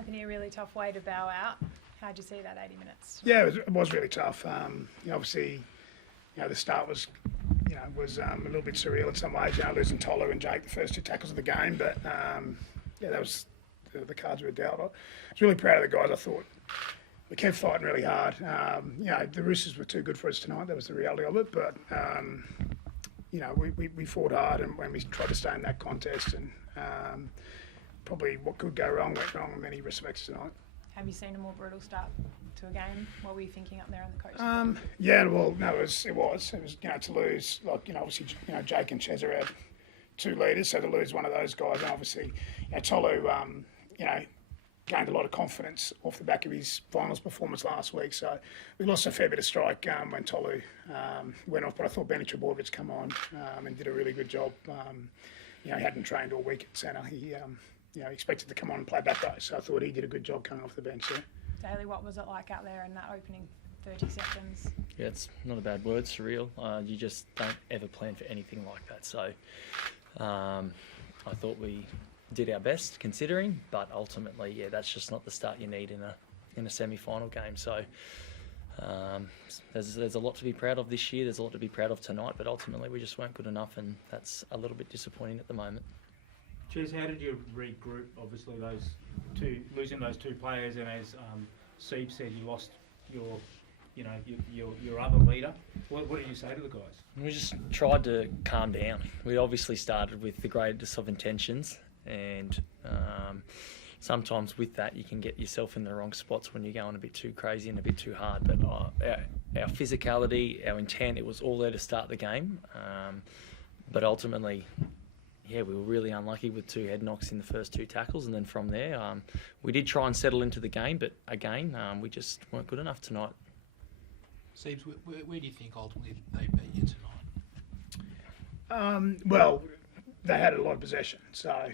Anthony, a really tough way to bow out. How'd you see that 80 minutes? Yeah, it was really tough. Obviously, the start was a little bit surreal in some ways. Losing Tolu and Jake the first two tackles of the game, but that was the cards were dealt. I was really proud of the guys. I thought we kept fighting really hard. The Roosters were too good for us tonight. That was the reality of it. But we fought hard, and when we tried to stay in that contest, and probably what could go wrong went wrong in many respects tonight. Have you seen a more brutal start to a game? What were you thinking up there on the coast? It was to lose, obviously, Jake and Chezza had 2 leaders, so to lose one of those guys, and obviously, Tolu, gained a lot of confidence off the back of his finals performance last week. So we lost a fair bit of strike when Tolu went off, but I thought Benny Trebojevic come on and did a really good job. He hadn't trained all week at centre. He expected to come on and play back row, so I thought he did a good job coming off the bench there. Daly, what was it like out there in that opening 30 seconds? Yeah, it's not a bad word, surreal. You just don't ever plan for anything like that. So I thought we did our best considering, but ultimately, that's just not the start you need in a semi-final game. So there's a lot to be proud of this year. There's a lot to be proud of tonight, but ultimately we just weren't good enough, and that's a little bit disappointing at the moment. Ches, how did you regroup? Obviously, losing those 2 players, and as Seib said, you lost your other leader. What did you say to the guys? We just tried to calm down. We obviously started with the greatest of intentions, and sometimes with that you can get yourself in the wrong spots when you're going a bit too crazy and a bit too hard. But our physicality, our intent, it was all there to start the game. But ultimately, we were really unlucky with 2 head knocks in the first 2 tackles, and then from there we did try and settle into the game, but again we just weren't good enough tonight. Seibs, where do you think ultimately they beat you tonight? Well, they had a lot of possession, so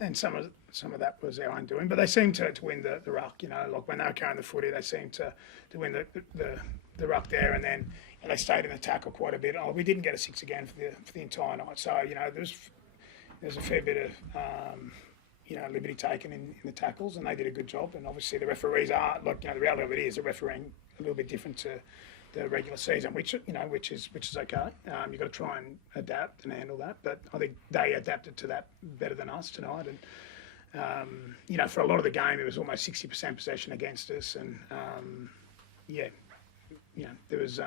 and some of that was our undoing. But they seemed to win the ruck. Like when they were carrying the footy, they seemed to win the ruck there, and then they stayed in the tackle quite a bit. We didn't get a 6 again for the entire night. So there's a fair bit of liberty taken in the tackles, and they did a good job. And obviously the referees are the reality of it is they're refereeing a little bit different to the regular season, which is okay. You've got to try and adapt and handle that. But I think they adapted to that better than us tonight. And for a lot of the game, it was almost 60% possession against us. And there was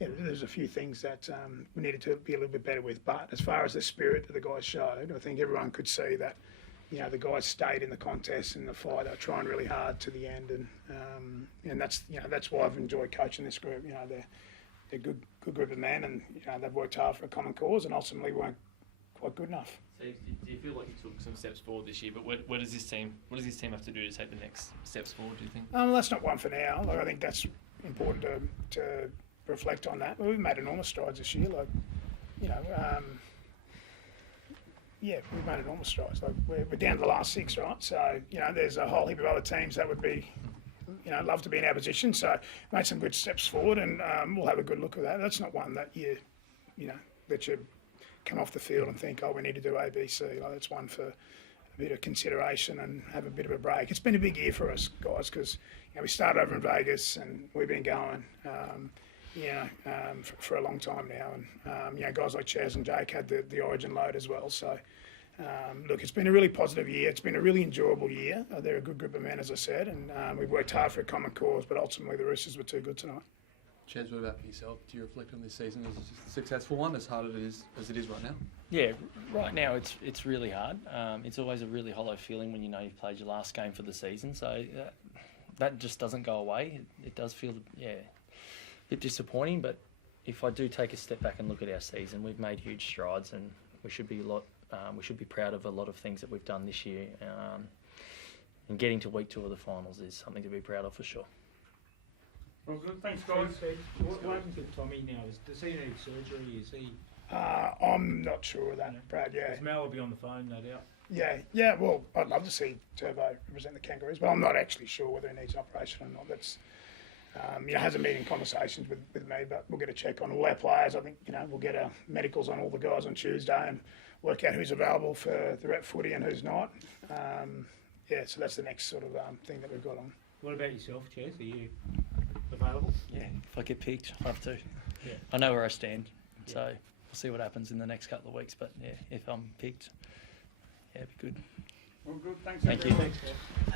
there's a few things that we needed to be a little bit better with. But as far as the spirit that the guys showed, I think everyone could see that the guys stayed in the contest and the fight. They were trying really hard to the end, and that's why I've enjoyed coaching this group. They're a good group of men, and they've worked hard for a common cause, and ultimately weren't quite good enough. So do you feel like you took some steps forward this year? But what does this team have to do to take the next steps forward? Do you think? That's not one for now. I think that's important to reflect on that. We've made enormous strides this year. We've made enormous strides. We're down to the last 6, right? So there's a whole heap of other teams that would be, love to be in our position. So made some good steps forward, and we'll have a good look at that. That's not one that you come off the field and think, we need to do A, B, C. That's one for a bit of consideration and have a bit of a break. It's been a big year for us, guys, because we started over in Vegas and we've been going. For a long time now, and guys like Chaz and Jake had the Origin load as well. So, it's been a really positive year. It's been a really enjoyable year. They're a good group of men, as I said, and we've worked hard for a common cause. But ultimately, the Roosters were too good tonight. Chaz, what about for yourself? Do you reflect on this season as a successful one, as hard as it is right now? Yeah, right now it's really hard. It's always a really hollow feeling when you've played your last game for the season. So that just doesn't go away. It does feel bit disappointing, but if I do take a step back and look at our season, we've made huge strides, and we should be proud of a lot of things that we've done this year. And getting to week 2 of the finals is something to be proud of for sure. Well, good. Thanks, guys. What happens with Tommy now? Does he need surgery? Is he? I'm not sure of that, Brad. Yeah. Mel will be on the phone, no doubt. Yeah. Well, I'd love to see Turbo represent the Kangaroos, but I'm not actually sure whether he needs an operation or not. That's hasn't been in conversations with me, but we'll get a check on all our players. I think we'll get our medicals on all the guys on Tuesday and work out who's available for the rep footy and who's not. yeah, so that's the next sort of thing that we've got on. What about yourself, Chaz? Are you available? Yeah, if I get picked, I'll have to. Yeah. I know where I stand, so Yeah. we'll see what happens in the next couple of weeks. But yeah, if I'm picked, yeah, it'd be good. Well, good. Thanks. Thank you. Thanks, Chaz.